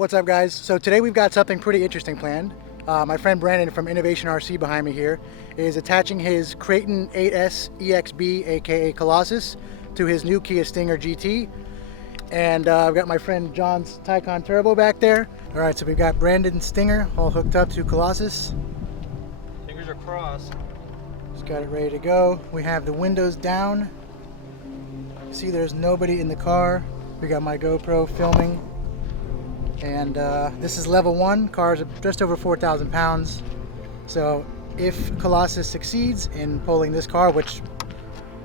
What's up, guys? So today we've got something pretty interesting planned. My friend Brandon from Innovation RC behind me here is attaching his Kraton S EXB aka Colossus to his new Kia Stinger GT. And I've got my friend John's Taycan Turbo back there. All right, so we've got Brandon's Stinger all hooked up to Colossus. Fingers are crossed. Just got it ready to go. We have the windows down. See, there's nobody in the car. We got my GoPro filming. And this is level 1. Cars are just over 4,000 pounds. So if Colossus succeeds in pulling this car, which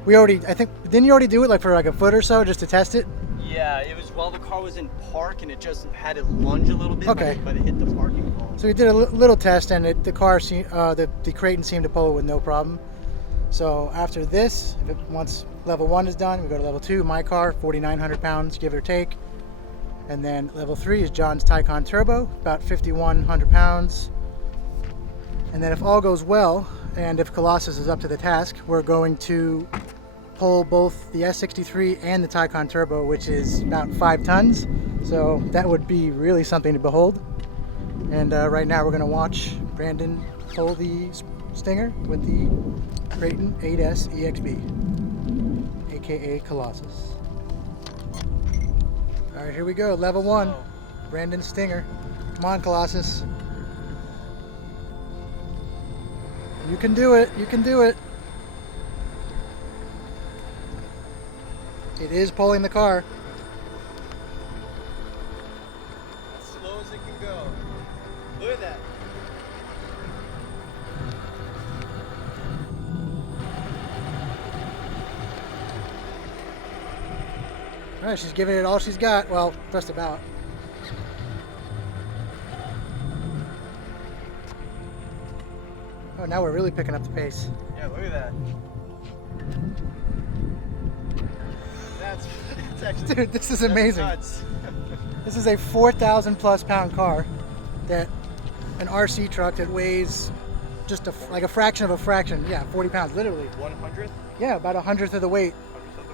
we already, I think, didn't you already do it like for like a foot or so just to test it? Yeah, it was while the car was in park and it just had it lunge a little bit, okay. but it hit the parking wall. So we did a little test, and the car, the Kraton seemed to pull it with no problem. So after this, once level 1 is done, we go to level 2. My car, 4,900 pounds, give or take. And then level 3 is John's Taycan Turbo, about 5,100 pounds. And then if all goes well, and if Colossus is up to the task, we're going to pull both the S63 and the Taycan Turbo, which is about 5 tons. So that would be really something to behold. And right now we're going to watch Brandon pull the Stinger with the Kraton S EXB, aka Colossus. All right, here we go. Level 1, Brandon Stinger. Come on, Colossus. You can do it. You can do it. It is pulling the car. As slow as it can go. Look at that. All right, she's giving it all she's got. Well, just about. Oh, now we're really picking up the pace. Yeah, look at that. That's actually, dude, this is amazing. Nuts. This is a 4,000 plus pound car that an RC truck that weighs just like a fraction of a fraction. Yeah, 40 pounds, literally. 100th? Yeah, about 100th of the weight. 100th of the weight.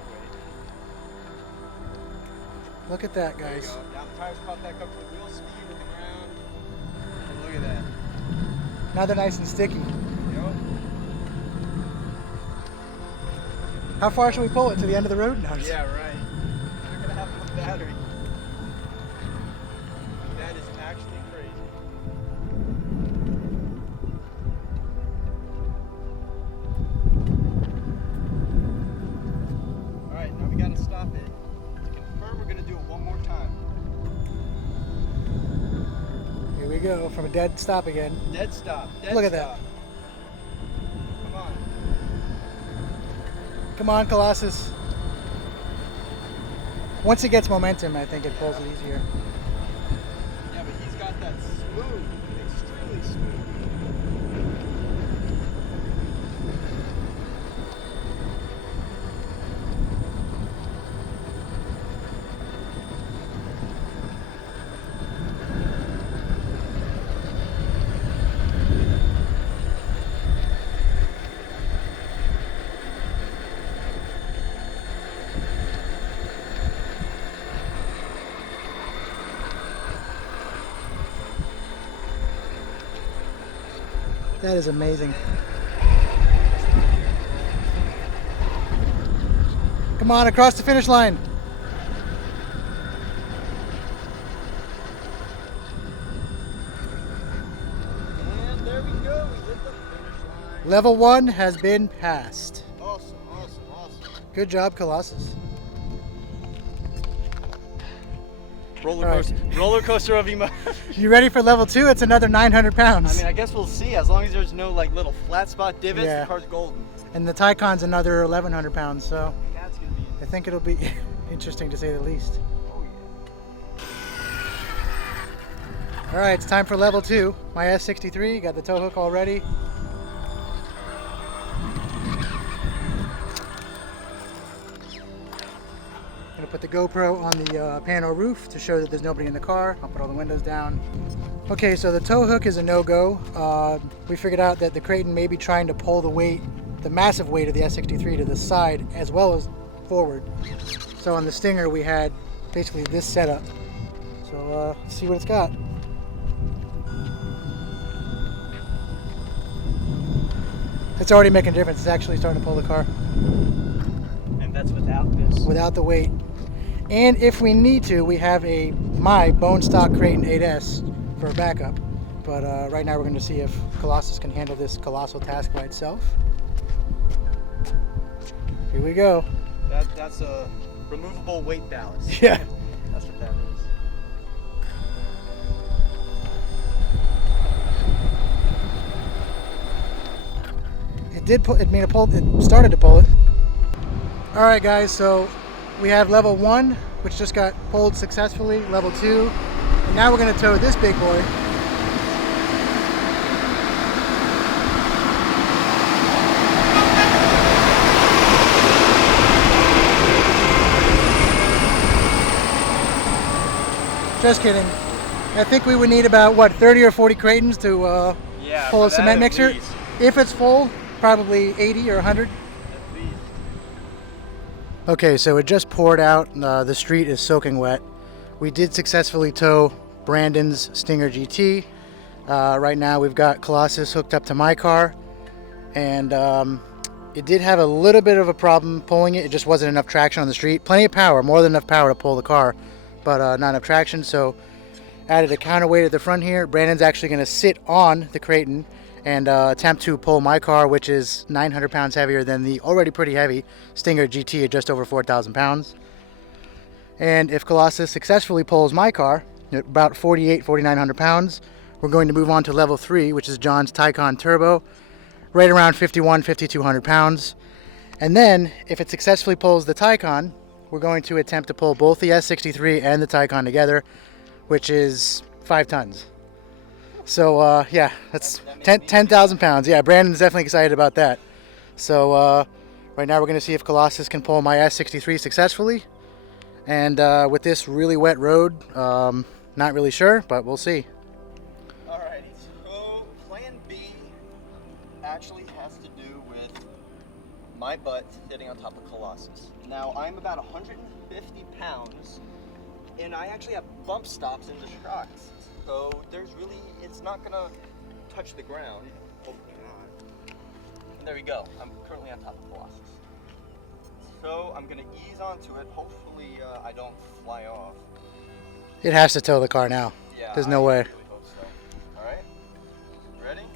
Look at that, guys. There you go. Now the tires caught back up to wheel speed with the ground. And look at that. Now they're nice and sticky. Yep. How far should we pull it? To the end of the road? No, Yeah, right. You're gonna have enough battery. That is actually crazy. Alright, now we gotta stop it. To confirm, we're gonna do it one more time. Here we go, from a dead stop again. Dead stop. Dead Look at stop. that. Come on. Come on, Colossus. Once it gets momentum, I think it pulls it easier. Yeah, but he's got that smooth, extremely smooth. That is amazing. Come on, across the finish line. And there we go. We hit the finish line. Level 1 has been passed. Awesome, awesome, awesome. Good job, Colossus. Roller coaster of emotion. You ready for level 2? It's another 900 pounds. I mean, I guess we'll see. As long as there's no like little flat spot divots, Yeah. the car's golden. And the Taycan's another 1,100 pounds, so That's gonna be. I think it'll be interesting to say the least. Oh yeah. All right, it's time for level 2. My S63, got the tow hook all ready. Gonna put the GoPro on the panel roof to show that there's nobody in the car. I'll put all the windows down. Okay, so the tow hook is a no-go. We figured out that the Kraton may be trying to pull the weight, the massive weight of the S63 to the side as well as forward. So on the Stinger we had basically this setup. So let's see what it's got. It's already making a difference. It's actually starting to pull the car. And that's without this. Without the weight. And if we need to, we have my bone stock Kraton 8S for a backup. But right now we're going to see if Colossus can handle this colossal task by itself. Here we go. That's a removable weight ballast. Yeah. That's what that is. It started to pull it. All right, guys, so we have level 1, which just got pulled successfully, level 2, and now we're going to tow this big boy. Just kidding. I think we would need about, what, 30 or 40 Kratons to pull a cement mixer. If it's full, probably 80 or 100. Okay, so it just poured out. The street is soaking wet. We did successfully tow Brandon's Stinger GT. Right now we've got Colossus hooked up to my car, and it did have a little bit of a problem pulling it. It just wasn't enough traction on the street. Plenty of power, more than enough power to pull the car, but not enough traction. So added a counterweight at the front here. Brandon's actually going to sit on the Kraton and attempt to pull my car, which is 900 pounds heavier than the already pretty heavy Stinger GT at just over 4,000 pounds. And if Colossus successfully pulls my car at about 4,900 pounds, we're going to move on to level 3, which is John's Taycan Turbo, right around 5,200 pounds. And then, if it successfully pulls the Taycan, we're going to attempt to pull both the S63 and the Taycan together, which is 5 tons. So yeah, that's 10,000 pounds. Yeah, Brandon's definitely excited about that. So right now we're going to see if Colossus can pull my S63 successfully. And with this really wet road, not really sure, but we'll see. Alrighty, so plan B actually has to do with my butt sitting on top of Colossus. Now, I'm about 150 pounds, and I actually have bump stops in the shocks. So it's not gonna touch the ground. Hopefully not. And there we go. I'm currently on top of Colossus. So I'm gonna ease onto it. Hopefully I don't fly off. It has to tow the car now. Yeah, There's no way. I really hope so. All right, ready?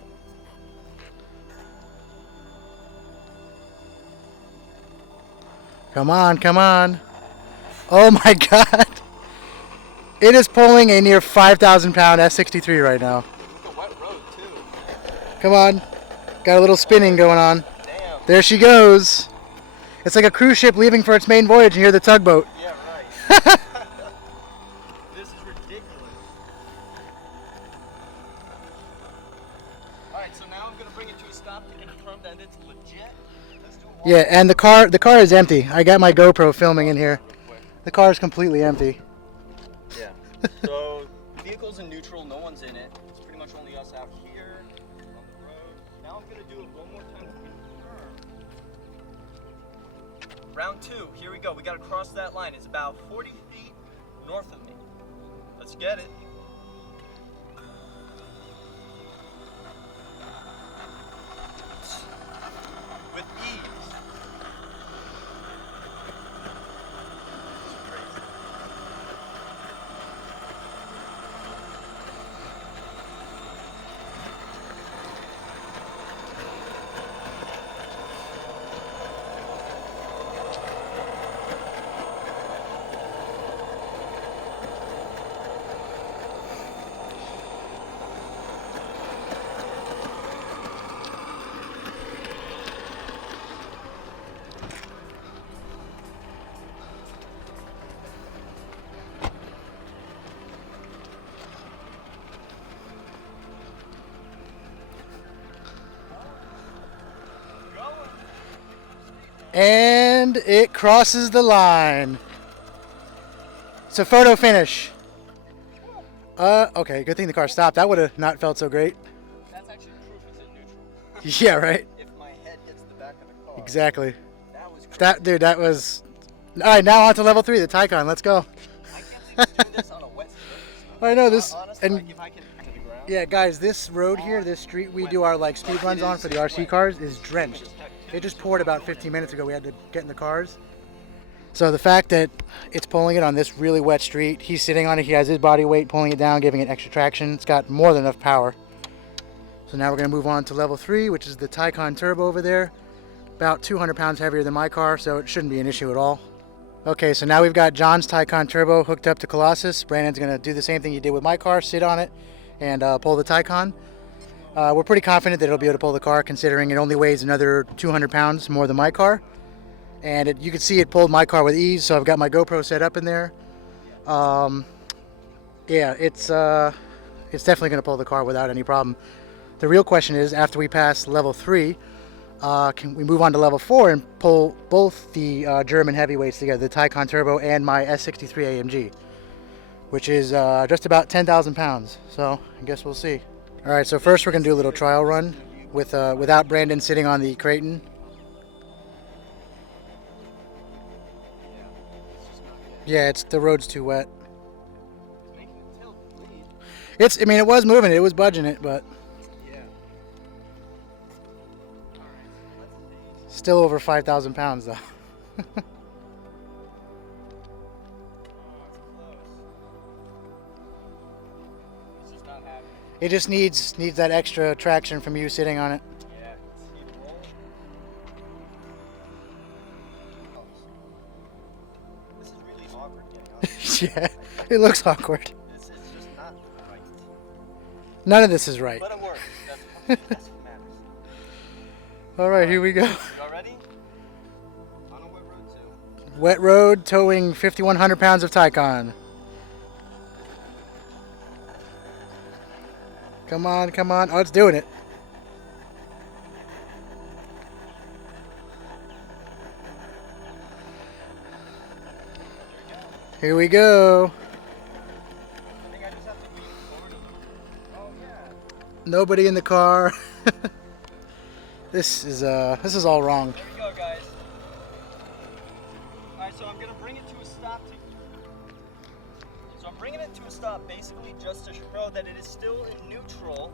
Come on, come on. Oh my God. It is pulling a near 5,000 pound S63 right now. It's a wet road too. Come on. Got a little spinning going on. Damn. There she goes. It's like a cruise ship leaving for its main voyage and you hear the tugboat. Yeah, right. This is ridiculous. Alright, so now I'm going to bring it to a stop to confirm that it's legit. Let's do it. Yeah, and the car is empty. I got my GoPro filming in here. The car is completely empty. Yeah. So, vehicle's in neutral, no one's in it. It's pretty much only us out here on the road. Now I'm going to do it one more time to confirm. Round 2, here we go. We got to cross that line. It's about 40 feet north of me. Let's get it. With ease. It's crazy. And it crosses the line. It's a photo finish. Okay, good thing the car stopped. That would have not felt so great. That's actually proof it's in neutral. Yeah, right? If my head hits the back of the car. Exactly. That was crazy. That was... All right, now on to level 3, the Taycan. Let's go. I can't believe it's doing this on a wet street. I know this, Honestly, and like if I can to the ground. yeah, guys, this road here, this street we do our like speed runs on for the RC cars is drenched. It just poured about 15 minutes ago. We had to get in the cars. So the fact that it's pulling it on this really wet street, he's sitting on it, he has his body weight pulling it down, giving it extra traction. It's got more than enough power. So now we're going to move on to level 3, which is the Taycan Turbo over there. About 200 pounds heavier than my car, so it shouldn't be an issue at all. Okay, so now we've got John's Taycan Turbo hooked up to Colossus. Brandon's going to do the same thing he did with my car, sit on it and pull the Taycan. We're pretty confident that it'll be able to pull the car, considering it only weighs another 200 pounds more than my car. And you can see it pulled my car with ease, so I've got my GoPro set up in there. Yeah, it's definitely going to pull the car without any problem. The real question is, after we pass level 3, can we move on to level 4 and pull both the German heavyweights together, the Taycan Turbo and my S63 AMG, which is just about 10,000 pounds. So I guess we'll see. All right, so first we're going to do a little trial run with without Brandon sitting on the Kraton. Yeah, the road's too wet. I mean, it was moving it, was budging it, but still over 5,000 pounds though. It just needs that extra traction from you sitting on it. Yeah. This is really awkward getting on. Yeah, it looks awkward. This is just not right. None of this is right. But it works. That's what matters. All right, here we go. Y'all ready? On a wet road too. Wet road, towing 5,100 pounds of Taycan. Come on, come on. Oh, it's doing it. Here we go. I think I just have to lean forward a little bit. Oh yeah. Nobody in the car. This is all wrong. There we go, guys. Alright, so I'm gonna bring it to a stop. So I'm bringing it to a stop basically just to show that it is still in neutral,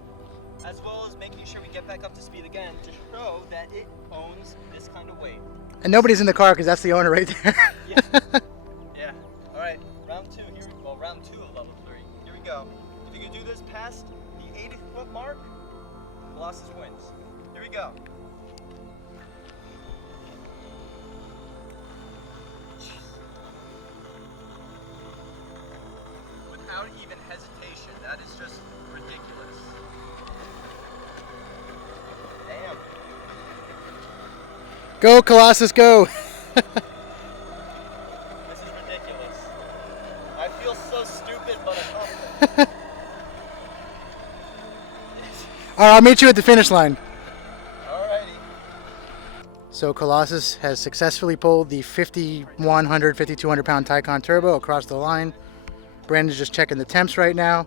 as well as making sure we get back up to speed again to show that it owns this kind of weight. And nobody's in the car because that's the owner right there. Yeah. Yeah. Alright, round 2 here. Well, round 2 of level 3. Here we go. If you can do this past the 80-foot mark, Colossus wins. Here we go. Without even hesitation, that is just ridiculous. Damn. Go, Colossus, go. This is ridiculous. I feel so stupid, but I love it. All right, I'll meet you at the finish line. Alrighty. So Colossus has successfully pulled the 5,100, 5,200 pound Taycan Turbo across the line. Brandon's just checking the temps right now.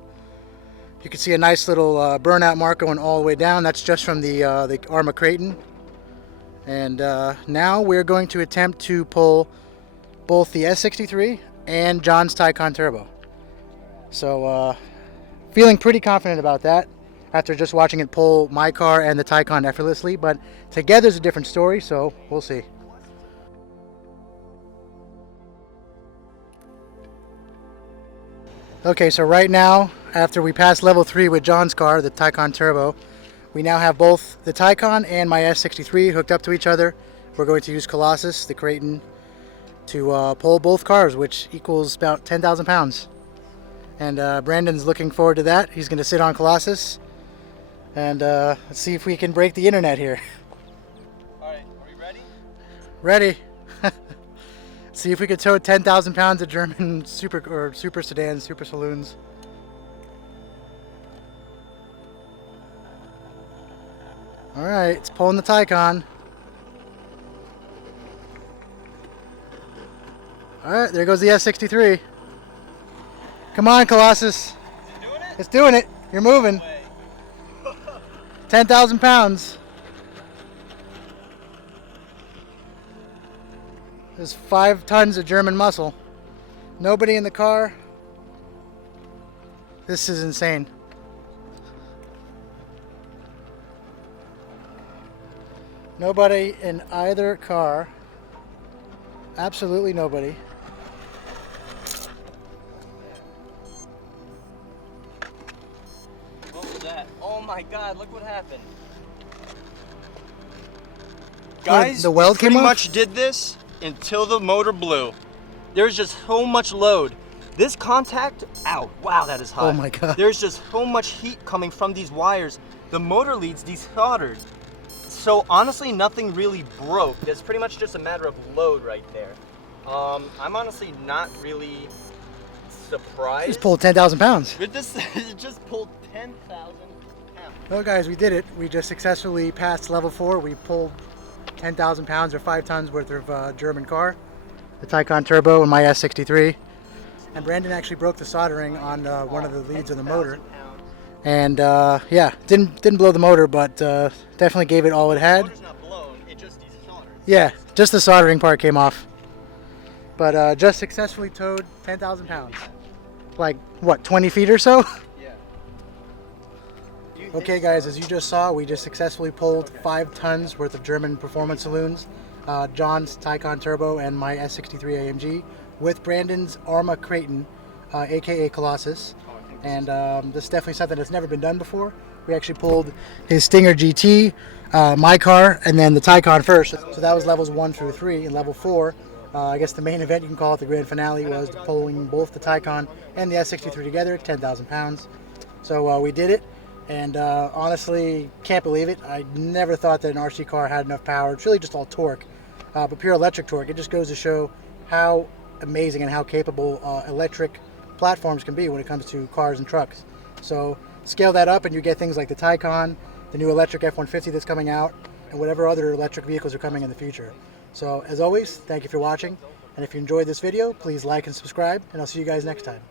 You can see a nice little burnout mark going all the way down. That's just from the ARRMA Kraton. And now we're going to attempt to pull both the S63 and John's Taycan Turbo. So feeling pretty confident about that after just watching it pull my car and the Taycan effortlessly. But together's a different story, so we'll see. Okay, so right now, after we pass level 3 with John's car, the Taycan Turbo, we now have both the Taycan and my S63 hooked up to each other. We're going to use Colossus, the Kraton, to pull both cars, which equals about 10,000 pounds. And Brandon's looking forward to that. He's going to sit on Colossus, and let's see if we can break the internet here. Alright, are we ready? Ready. See if we could tow 10,000 pounds of German super sedans, super saloons. All right, it's pulling the Taycan. All right, there goes the S63. Come on, Colossus. Is it doing it? It's doing it. You're moving. 10,000 pounds. There's 5 tons of German muscle. Nobody in the car. This is insane. Nobody in either car. Absolutely nobody. What was that? Oh my god, look what happened. Guys, the weld came pretty off? much did this until the motor blew. There's just so much load. This contact, ow, wow, that is hot. Oh my god. There's just so much heat coming from these wires. The motor leads desoldered. So honestly, nothing really broke. It's pretty much just a matter of load right there. I'm honestly not really surprised. Just pulled 10,000 pounds. With this, it just pulled 10,000 pounds. Well guys, we did it. We just successfully passed level 4. We pulled 10,000 pounds or 5 tons worth of German car. The Taycan Turbo and my S63. And Brandon actually broke the soldering on one of the leads of the motor. And yeah, didn't blow the motor, but definitely gave it all it The had. motor's not blown, it just desoldered. Yeah, just the soldering part came off. But just successfully towed 10,000 pounds. Like, what, 20 feet or so? Yeah. Okay guys, as you just saw, we just successfully pulled 5 tons worth of German performance saloons. John's Taycan Turbo and my S63 AMG with Brandon's ARRMA Kraton, a.k.a. Colossus. And this is definitely something that's never been done before. We actually pulled his Stinger GT, my car, and then the Taycan first. So that was levels 1 through 3. And level 4, I guess the main event, you can call it the grand finale, was pulling both the Taycan and the S63 together, 10,000 pounds. So we did it, and honestly, can't believe it. I never thought that an RC car had enough power. It's really just all torque, but pure electric torque. It just goes to show how amazing and how capable electric platforms can be when it comes to cars and trucks. So scale that up and you get things like the Taycan, the new electric F-150 that's coming out, and whatever other electric vehicles are coming in the future. So as always, thank you for watching, and if you enjoyed this video, please like and subscribe, and I'll see you guys next time.